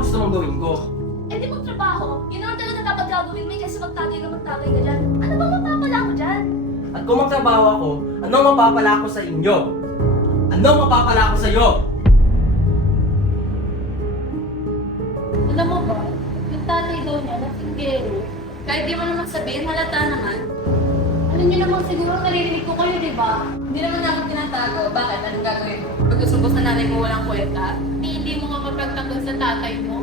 gusto mong gawin ko? Eh di magtrabaho. Yun naman talaga dapat gagawin mo kasi magtagay na magtagay ka dyan. Ano bang mapapala mo dyan? At kung magtrabaho ako, anong mapapala ko sa inyo? Anong mapapala ko sa iyo? Alam mo ba, yung tatay daw niya na singgero, kahit di mo naman sabihin, halata naman. Alam niyo naman siguro naririnig ko kayo, di ba? Hindi naman namin tinatago. Bakit? Anong gagawin mo? Pagkasumbos na nanay mo walang kwenta? Hindi mo nga mapagtanggol sa tatay mo?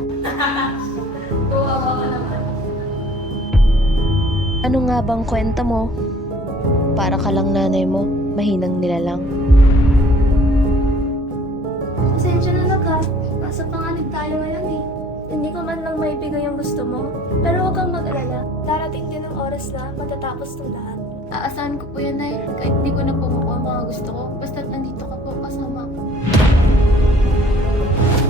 Kawawa ka naman. Ano nga bang kwenta mo? Para ka lang nanay mo, mahinang nilalang. Pasensya na ha. Nasa panganib tayo ngayon eh. Hindi ko man lang maibigay ang gusto mo. Pero huwag kang mag-alala. Darating din ang oras na matatapos ng lahat. Aasahan ko po yan, Nay. Kahit hindi ko na po makuha ang mga gusto ko. Basta't nandito ka po kasama ko.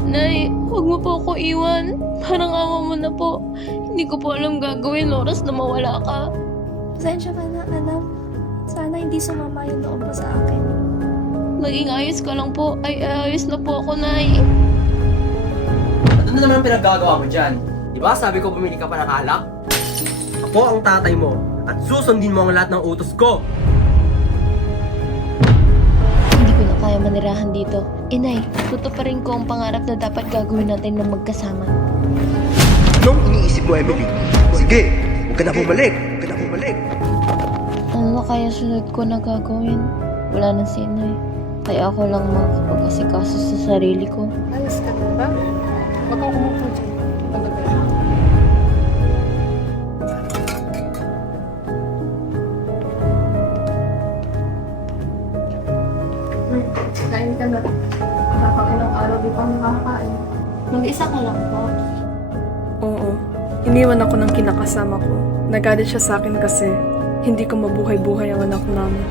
Nay, huwag mo po ako iwan. Parang awa mo na po. Hindi ko po alam gagawin oras na mawala ka. Pasensya ka na, anak. Sana hindi sumama yung loob mo sa akin. Maging ayos ka lang po. Ay, ayos na po ako, Nay. At ano naman ang pinaggagawa mo dyan? Diba sabi ko bumili ka pa ng alak? Ako ang tatay mo at susundin mo ang lahat ng utos ko. Hindi ko na kaya manirahan dito. Inay, tutuparin ko ang pangarap na dapat gagawin natin ng magkasama. Anong iniisip mo, Emily? Sige, huwag ka na bumalik. Huwag ka na bumalik. Ano na kaya sunod ko na gagawin? Wala na si Inay. Kaya ako lang makakapag-asikaso sa sarili ko. Alas ka na ba? Huwag kang umupo dyan. Pagod ka na. Kain ka na. Nakakailang araw di pa nakakain. Mag-isa ka lang po. Oo. Iniwan ako ng kinakasama ko. Nagalit siya sa akin kasi hindi ko mabuhay-buhay ang anak namin.